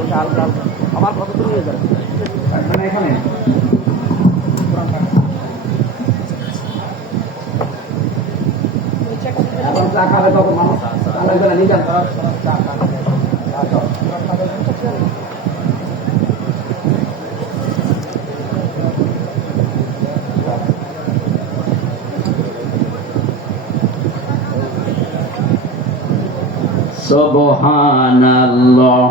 হালকা হালকা আমার কত দূর নিয়ে যাবে? মানে এখানে। এখন চা খাবে তখন মানুষ? না নিয়ে যান। সুবহানাল্লাহ। নিয়ে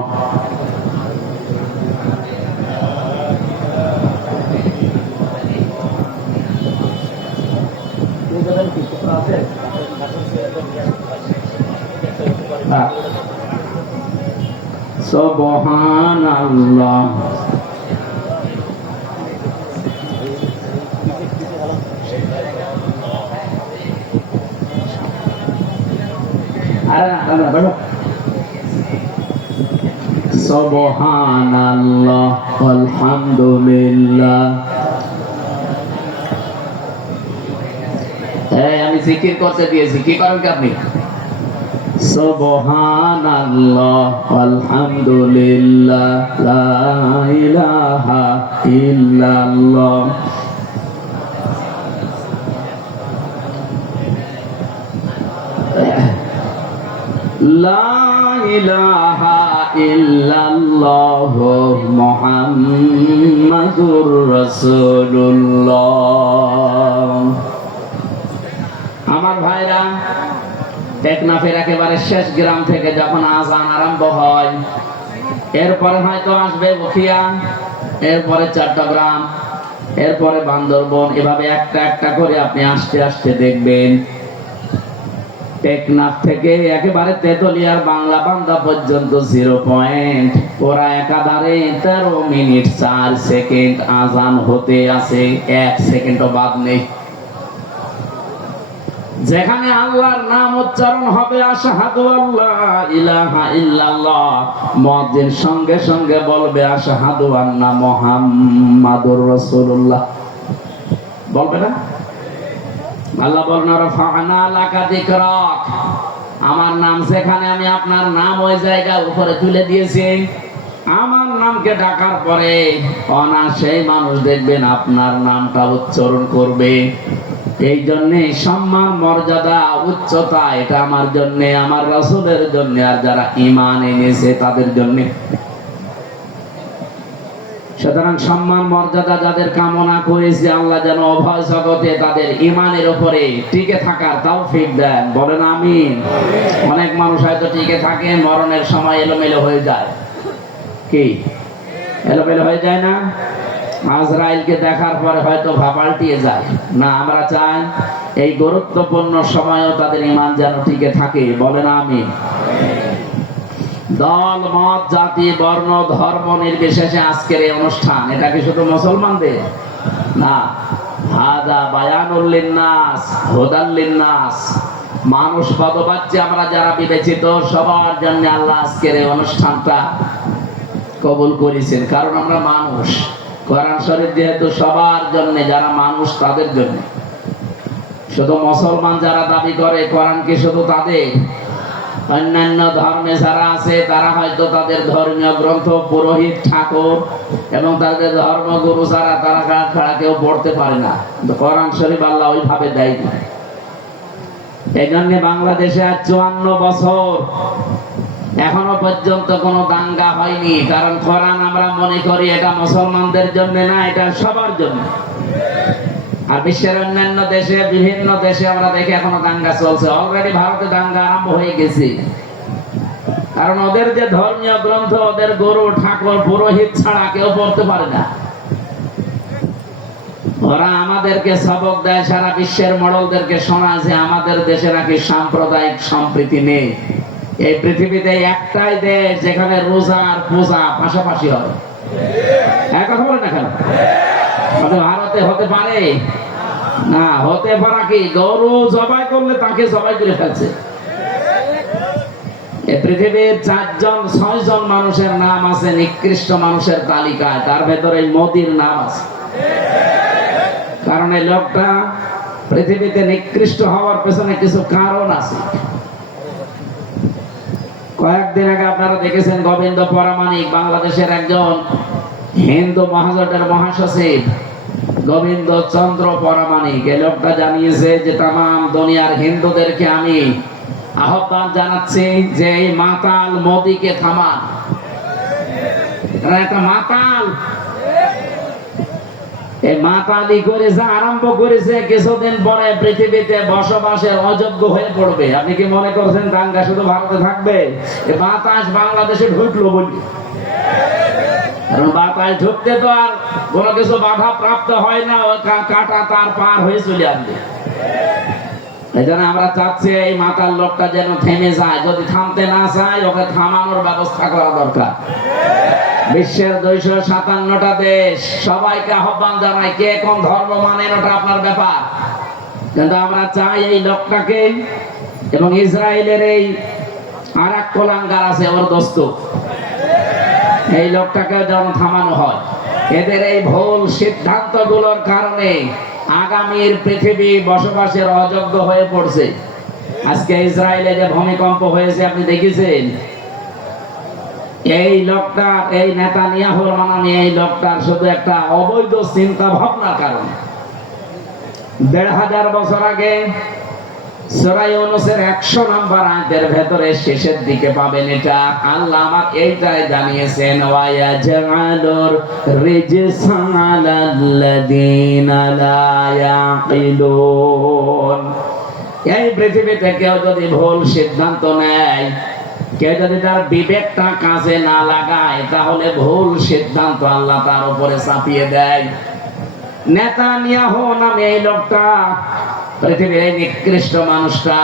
কোথাও আছে হ্যাঁ সুবহানাল্লাহ আরে না দাঁড়া বেরো সুবহানাল্লাহ আলহামদুলিল্লাহ এই আমি জিকির করতে দিয়েছি কি করেন আপনি? সুবহানাল্লাহ, আলহামদুলিল্লাহ, লা ইলাহা ইল্লাল্লাহ। লা ইলাহা ইল্লাল্লাহ মুহাম্মাদুর রাসূলুল্লাহ। ভাইরা টেকনাফের একেবারে শেষ গ্রাম থেকে যখন আজান আরম্ভ হয়, এরপরে হয়তো আসবে বখিয়া, এরপরে চট্টগ্রাম, এরপরে বান্দরবন। এভাবে একটা একটা করে আপনি দেখবেন। টেকনাফ থেকে একেবারে তেতুলিয়ার বাংলা বান্দা পর্যন্ত জিরো পয়েন্ট। ওরা একাধারে তেরো মিনিট চার সেকেন্ড আজান হতে আছে এক সেকেন্ডও বাদ নেই। যেখানে আল্লাহর নাম উচ্চারণ হবে, আশহাদু আল্লাহ ইলাহা ইল্লাল্লাহ। মুয়াজ্জিন সঙ্গে সঙ্গে বলবে, আশহাদু আন্না মুহাম্মাদুর রাসূলুল্লাহ। বলবে না? আল্লাহ বলেন রাফা'না লাকা যিকরাক। আমার নাম সেখানে আমি আপনার নাম ওই জায়গায় উপরে তুলে দিয়েছি। আমার নামকে ডাকার পরে অনাসেই মানুষ দেখবেন আপনার নামটা উচ্চারণ করবে। এই জন্যে সম্মান, মর্যাদা, উচ্চতা, এটা আমার জন্য, আমার রসুলের জন্য, আর যারা ইমান এনেছে তাদের জন্য। সুতরাং সম্মান, মর্যাদা যাদের কামনা করেছে, আল্লাহ যেন অভয় জগতে তাদের ইমানের উপরে টিকে থাকার তাও ফিক দেন। বলেন আমিন। অনেক মানুষ হয়তো টিকে থাকে মরণের সময় এলোমেলো হয়ে যায়। কি? এলোমেলো হয়ে যায় না? আজরাইলকে দেখার পরে হয়তো ভাপাল্টিয়ে যায়। না, আমরা চাই এই গুরুত্বপূর্ণ সময়ও তাদের ইমান যেন টিকে থাকে। বলেন আমি দল, মত, জাতি, বর্ণ, ধর্ম নির্বিশেষে আজকের এই অনুষ্ঠান, এটা কি শুধু মুসলমানদের? না। হাদা বায়ানুল্লিন্নাস হুদাল্লিন্নাস মানুষ পদবাচ্যে আমরা যারা বিবেচিত, সবার জন্য আল্লাহ আজকের এই অনুষ্ঠানটা কবুল করেছেন, কারণ আমরা মানুষ। কোরআন শরীফ যেহেতু সবার জন্য, যারা মানুষ তাদের জন্য। শুধু মুসলমান যারা দাবি করে, কোরআন কি শুধু তাদের? অন্যান্য ধর্মে যারা আছে, তারা হয়তো তাদের ধর্মীয় গ্রন্থ, পুরোহিত, ঠাকুর এবং তাদের ধর্মগুরু যারা, তারা ছাড়া কেউ পড়তে পারে না। কোরআন শরীফ আল্লাহ ওইভাবে দেয় না। এই জন্য বাংলাদেশে আজ চুয়ান্ন বছর এখনও পর্যন্ত কোনো দাঙ্গা হয়নি, কারণ কোরআন আমরা মনে করি এটা মুসলমানদের জন্য না, এটা সবার জন্য। আর বিশ্বের অন্যান্য দেশে, বিভিন্ন দেশে আমরা দেখি এখনও দাঙ্গা চলছে। অলরেডি ভারতে দাঙ্গা আরম্ভ হয়ে গেছে। কারণ ওদের যে ধর্মীয় গ্রন্থ, ওদের গরু, ঠাকুর, পুরোহিত ছাড়া কেউ পড়তে পারে না। ওরা আমাদেরকে সবক দেয়, সারা বিশ্বের মডলদেরকে শোনা যে আমাদের দেশে নাকি সাম্প্রদায়িক সম্প্রীতি নেই। এই পৃথিবীতে একটাই দেশ যেখানে রোজা আর পূজা পাশাপাশি হয়। বলে না কেন? ভারতে হতে পারে? না, হতে পারা কি? গরু জবাই করলে তাকে জবাই করে ফেলছে। পৃথিবীর চারজন, ছয়জন মানুষের নাম আছে, নিকৃষ্ট মানুষের তালিকায়। তার ভেতরে মোদির নাম আছে। কারণ এই লোকটা পৃথিবীতে নিকৃষ্ট হওয়ার পেছনে কিছু কারণ আছে। কয়েকদিন আগে আপনারা দেখেছেন গোবিন্দ পরামানিক বাংলাদেশের একজন হিন্দু মহাজোটের মহাসচিব, গোবিন্দ চন্দ্র পরামানিক এই লোকটা জানিয়েছে যে তাম দুনিয়ার হিন্দুদেরকে আমি আহ্বান জানাচ্ছি যে, এই মাতাল মোদিকে থামান একটা মাতাল মাতালি করে যা আরম্ভ করেছে, কিছুদিন পরে পৃথিবীতে বসবাসের অযোগ্য হয়ে পড়বে। আপনি কি মনে করছেন দাঙ্গা শুধু ভারতে থাকবে? বাতাস বাংলাদেশে ঢুকলো বলি। কারণ বাতাস ঢুকতে তো আর কোনো কিছু বাধা প্রাপ্ত হয় না কাটা তার পার হয়ে চলে আসবে। এই জন্য আমরা চাচ্ছি এই মাতাল লোকটা যেন থেমে যায়। যদি থামতে না চায়, ওকে থামানোর ব্যবস্থা করা দরকার। বিশ্বের দুইশো সাতান্নটা দেশ। সবাইকে আহ্বান জানাই, কে কোন ধর্ম মানেন ওটা আপনার ব্যাপার। কিন্তু আমরা চাই এই লোকটাকে এবং ইসরায়েলের এই আর এক কোলাঙ্গার আছে, ওর দোস্ত। এই লোকটাকে যেন থামানো হয়। এদের এই ভুল সিদ্ধান্তগুলোর কারণে আগামীর পৃথিবী বসবাসের অযোগ্য হয়ে পড়ছে। আজকে ইসরায়েলে যে ভূমিকম্প হয়েছে, আপনি দেখেছেন? এই লোকটা, এই নেতা নিয়াহুর মানানি এই লোকটার শুধু একটা অবৈধ চিন্তা ভাবনার কারণে। দেড় হাজার বছর আগে সরাই অনুসের একশো আয়াতের ভেতরে শেষের দিকে পাবেন এটা। আল্লাহ আমার এইটাই জানিয়েছেন রিজসান লা ইয়াকিলুন। এই পৃথিবীতে কেউ যদি ভুল সিদ্ধান্ত নেয় কেউ যদি তার বিবেকটা কাজে না লাগায়, তাহলে ভুল সিদ্ধান্ত আল্লাহ তার উপরে চাপিয়ে দেয়। নেতা নিয়াহু নামে এই লোকটা, পৃথিবীর এই নিকৃষ্ট মানুষটা,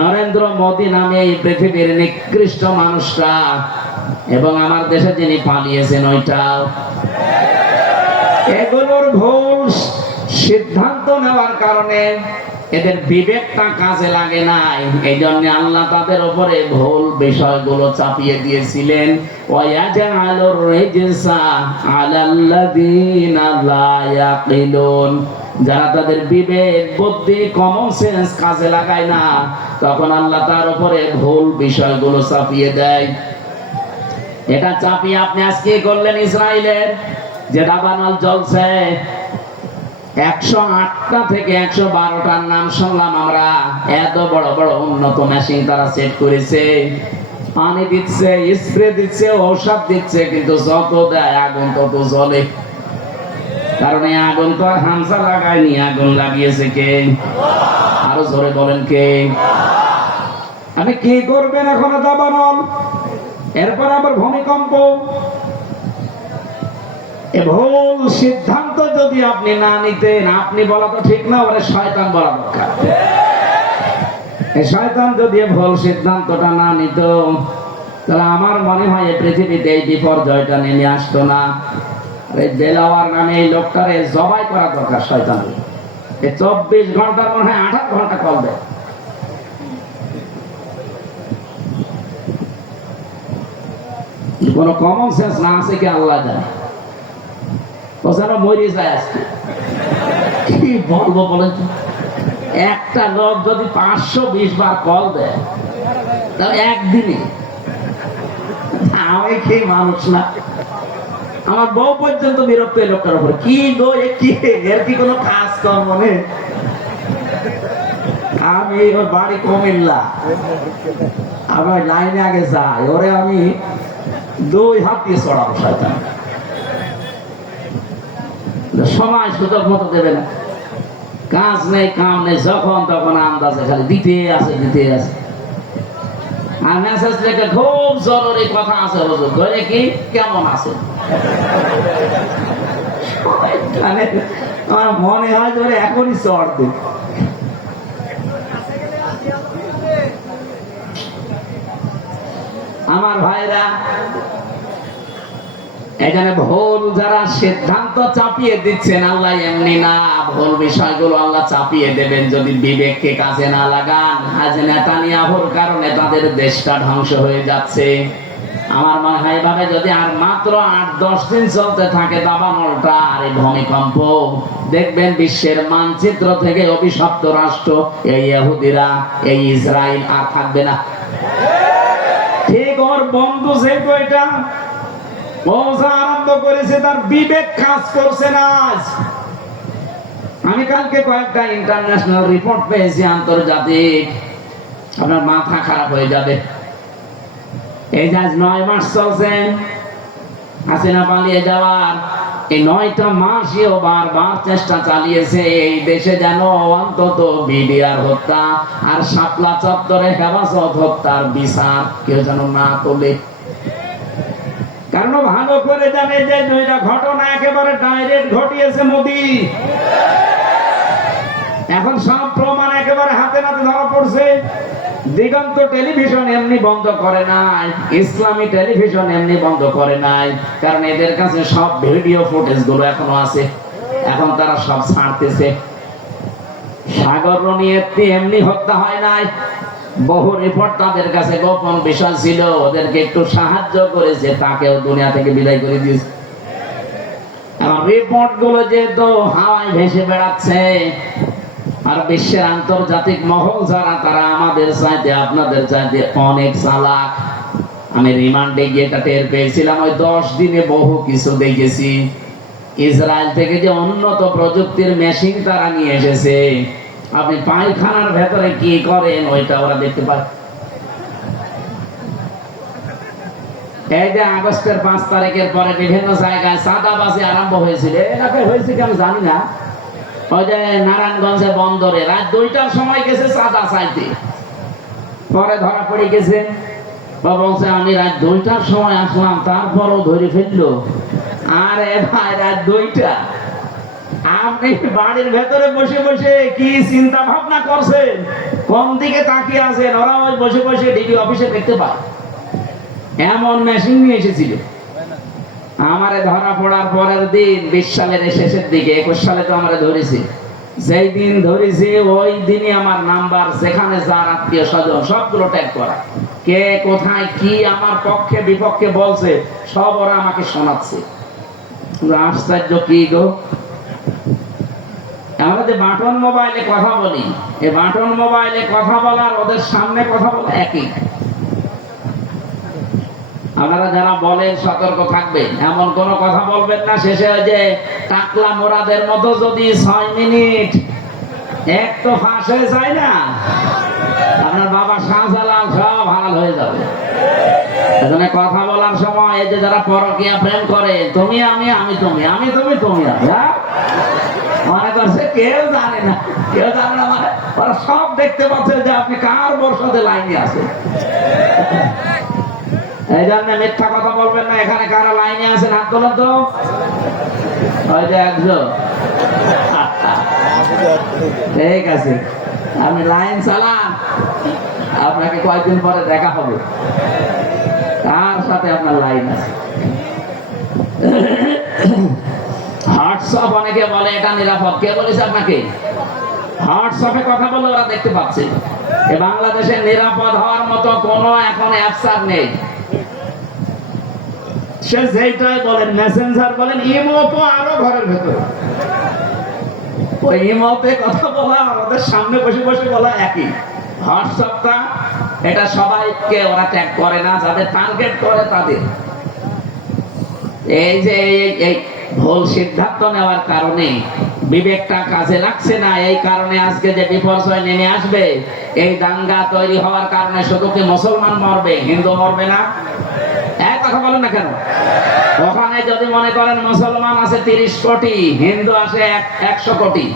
নরেন্দ্র মোদী নামে এই পৃথিবীর নিকৃষ্ট মানুষটা, এবং আমার দেশে যিনি পালিয়েছেন ওইটাও। এগুলোর ভুল সিদ্ধান্ত নেওয়ার কারণে এদের বিবেকটা কাজে লাগে নাই। এই জন্য আল্লাহ তাদের উপরে ভুল বিষয়গুলো চাপিয়ে দিয়েছিলেন। যারা তাদের বিবেক, বুদ্ধি কমন সেন্স কাজে লাগায় না, তখন আল্লাহ তার উপরে ভুল বিষয়গুলো চাপিয়ে দেয়। এটা চাপিয়ে আপনি আজকে করলেন ইসরায়েলের যে দাবানল জ্বলছে একশো আটটা থেকে একশো বারোটার নাম শুনলাম আমরা। এত বড় বড় উন্নত মেশিন তারা সেট করেছে। পানি দিচ্ছে, স্প্রে দিচ্ছে, ঔষধ দিচ্ছে, কিন্তু যত দেয় আগুন, তত জ্বলে। কারণ এই আগুন তো আর হামসা লাগায়নি, আগুন লাগিয়েছে কে? আরও জোরে বলেন কে? আপনি কি করবেন এখন দাবানল? এরপর আবার ভূমিকম্প। ভুল সিদ্ধান্ত যদি আপনি না নিতেন, আপনি বলা তো ঠিক না ওরা শয়তান বলা দরকার। শয়তান যদি ভুল সিদ্ধান্তটা না নিত, তাহলে আমার মনে হয় এই পৃথিবীতে এই বিপর্যয়টা নেমে আসতো না। এই দেলাওয়ার নামে এই লোকটারে জবাই করা দরকার শয়তান চব্বিশ ঘণ্টার মনে হয় আঠারো ঘণ্টা দেয়। কোন কমন সেন্স না আছে কি আল্লাহ জানে? যেন যায়। আজকে কি বলব বলেন তো? একটা লোক যদি পাঁচশো বিশ বার কল দেয়, তাহলে একদিনে আমি কি মানুষ না? আমার বউ পর্যন্ত বিরক্ত এই লোকটার উপরে। কি গো কি? এর কি কোনো কাজ কর্ম নেই? আমি বাড়ি কুমিল্লা। আমার লাইনে আগে যাই। ওরে আমি দুই হাত দিয়ে চড়াবো শয়তান। সময় সুযোগ মতো দেবে না। কাজ নেই, কাম নেই, যখন তখন আন্দাজে খালি দিতে আছে দিতে আছে। আর মেসেজ লেখে খুব জরুরি কথা আছে হুজুর কি? কেমন আছে? আমার মনে হয় ধরে এখনই চড় আমার ভাইরা এখানে ভুল যারা সিদ্ধান্ত চাপিয়ে দিচ্ছেন, আল্লাহ এমনি না, ভুল বিষয়গুলো আল্লাহ চাপিয়ে দেবেন। যদি বিবেককে কাজে না লাগান আজ নেতানিয়াহুর কারণে তাদের দেশটা ধ্বংস হয়ে যাচ্ছে। আমার মনে হয় এভাবে যদি আর মাত্র আট, দশ দিন চলতে থাকে দাবানলটা আর এই ভূমিকম্প, দেখবেন বিশ্বের মানচিত্র থেকে অভিশপ্ত রাষ্ট্র, এই ইহুদিরা, এই ইসরায়েল আর থাকবে না। ঠিক ওর বন্ধু যেহেতু এটা পৌঁছা আরম্ভ করেছে, তার বিবেক কাজ করছে না আমি কালকে কয়েকটা ইন্টারন্যাশনাল রিপোর্ট পেয়েছি আন্তর্জাতিক। আপনার মাথা খারাপ হয়ে যাবে। নয় মাস চলছে পালিয়ে যাওয়ার। এই নয়টা মাসেও বারবার চেষ্টা চালিয়েছে, এই দেশে যেন অন্তত বিডিআর হত্যা আর শাপলা চত্বরে হেফাজত হত্যার বিচার কেউ যেন না তোলে। কারণ ভালো করে জানে যে দুইটা ঘটনা একেবারে ডাইরেক্ট ঘটিয়েছে মোদি। এখন সব প্রমাণ একেবারে হাতে নাতে ধরা পড়ছে। দিগন্ত টেলিভিশন এমনি বন্ধ করে নাই, ইসলামী টেলিভিশন এমনি বন্ধ করে নাই, কারণ এদের কাছে সব ভিডিও ফুটেজগুলো এখনও আছে, এখন তারা সব ছাড়তেছে। সাগর রনিয়তটি এমনি হত্যা হয় নাই বহু রিপোর্ট তাদের কাছে গোপন বিষয় ছিল, ওদেরকে একটু সাহায্য করেছে, তাকেও দুনিয়া থেকে বিদায় করে দিয়েছে। রিপোর্টগুলো যেহেতু হাওয়ায় ভেসে বেড়াচ্ছে, আর বিশ্বের আন্তর্জাতিক মহল যারা, তারা আমাদের চাইতে, আপনাদের চাইতে অনেক চালাক। আমি রিমান্ডে গিয়ে এটা টের পেয়েছিলাম, ওই দশ দিনে বহু কিছু দেখেছি। ইসরায়েল থেকে যে উন্নত প্রযুক্তির মেশিন তারা নিয়ে এসেছে আপনি পায়খানার ভেতরে কি করেন, ওইটা ওরা দেখতে পায়। এই যে আগস্টের পাঁচ তারিখের পরে বিভিন্ন জায়গায় আরম্ভ হয়েছিল। হয়েছে কি আমি জানি না। ওই যে নারায়ণগঞ্জে বন্দরে রাত দুইটার সময় গেছে চাঁদা চাইতে। পরে ধরা পড়ে গেছে। বলছে, আমি রাত দুইটার সময় আসলাম, তারপরও ধরে ফেলল। আরে ভাই, রাত দুইটা। আপনি বাড়ির ভেতরে বসে বসে কি চিন্তা ভাবনা করছেন? দিকে তাকিয়ে আছেন? ওরা ওই বসে বসে ডিবি অফিসে দেখতে এমন মেশিন নিয়ে এসেছিল। আমারে ধরা পড়ার পরের দিন বিশ সালের শেষের দিকে, একুশ সালে তো আমরা ধরেছি। যেই দিন ধরেছি, ওই দিনই আমার নাম্বার, যেখানে যার আত্মীয় স্বজন, সবগুলো ট্যাগ করা। কে কোথায় কি আমার পক্ষে, বিপক্ষে বলছে, সব ওরা আমাকে শোনাচ্ছে। আশ্চর্য কি গো? আমরা যে বাটন মোবাইলে কথা বলি এই বাটন মোবাইলে কথা বলার ওদের সামনে কথা বলা একই আপনারা যারা বলেন সতর্ক থাকবেন, এমন কোন কথা বলবেন না, শেষে যে টাকলা মোরাদের মতো যদি ছয় মিনিট এক তো ফাঁস হয়ে যায় না, আপনার বাবা শাহজালাল সব হাল হয়ে যাবে এখানে কথা বলার সময় এই যে যারা পরকিয়া প্রেম করে, তুমি আমি আমি তুমি আমি তুমি তুমি আমি হ্যাঁ? করছে কেউ জানে না। কেউ জানে না মানে ওরা সব দেখতে পাচ্ছে যে আপনি কার বর্ষাতে লাইনে আছেন। এই জন্য মিথ্যা কথা বলবেন না, এখানে কারা লাইনে আছেন? হাত তোলেন তো। ওই যে একজন। ঠিক আছে। আপনি লাইন চালান আপনাকে কয়েকদিন পরে দেখা হবে। তার সাথে আপনার লাইন আছে। হোয়াটসঅ্যাপ অনেকে বলে এটা নিরাপদ। কে বলেছে আপনাকে? হোয়াটসঅ্যাপে কথা বলে ওরা দেখতে পাচ্ছে। এ বাংলাদেশে নিরাপদ হওয়ার মতো কোনো এখন অ্যাপস আর নেই। সে যেইটাই বলেন মেসেঞ্জার বলেন ইমো তো আরও ঘরের ভেতরে। ওই ইমতে কথা বলা আর ওদের সামনে বসে বসে বলা একই। হোয়াটসঅ্যাপটা এটা সবাইকে ওরা ট্যাগ করে না যাদের টার্গেট করে তাদের। এই যে এই ভুল সিদ্ধান্ত নেওয়ার কারণে বিবেকটা কাজে লাগছে না। এই কারণে আজকে যে বিপর্যয় নেমে আসবে, এই দাঙ্গা তৈরি হওয়ার কারণে শুধু কি মুসলমান মরবে, হিন্দু মরবে না? এক কথা বলেন না কেন? ওখানে যদি মনে করেন মুসলমান আছে তিরিশ কোটি, হিন্দু আছে এক- একশো কোটি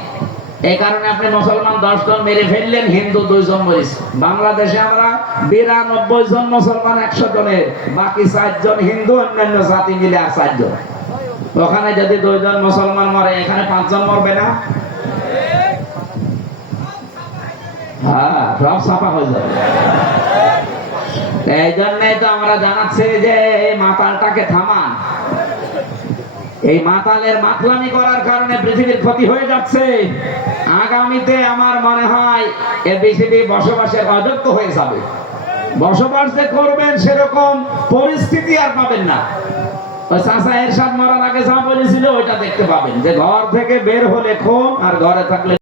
এই কারণে আপনি মুসলমান দশ জন মেরে ফেললেন, হিন্দু দুইজন মরিস। বাংলাদেশে আমরা বিরানব্বই জন মুসলমান একশো জনের, বাকি চারজন হিন্দু, অন্যান্য জাতি মিলে আর চারজন ওখানে যদি দুইজন মুসলমান মরে, এখানে পাঁচজন মরবে না? হ্যাঁ সাফা হয়ে যাবে। এই তো আমরা জানাচ্ছি যে এই মাতালটাকে থামান। এই মাতালের মাতলামি করার কারণে পৃথিবীর ক্ষতি হয়ে যাচ্ছে। আগামীতে আমার মনে হয় এ পৃথিবী বসবাসের অযোগ্য হয়ে যাবে। বসবাস যে করবেন সেরকম পরিস্থিতি আর পাবেন না। ওই চাষা এরশাদ মরার আগে যা বলেছিল, ওইটা দেখতে পাবেন। যে ঘর থেকে বের হলে খুন আর ঘরে থাকলে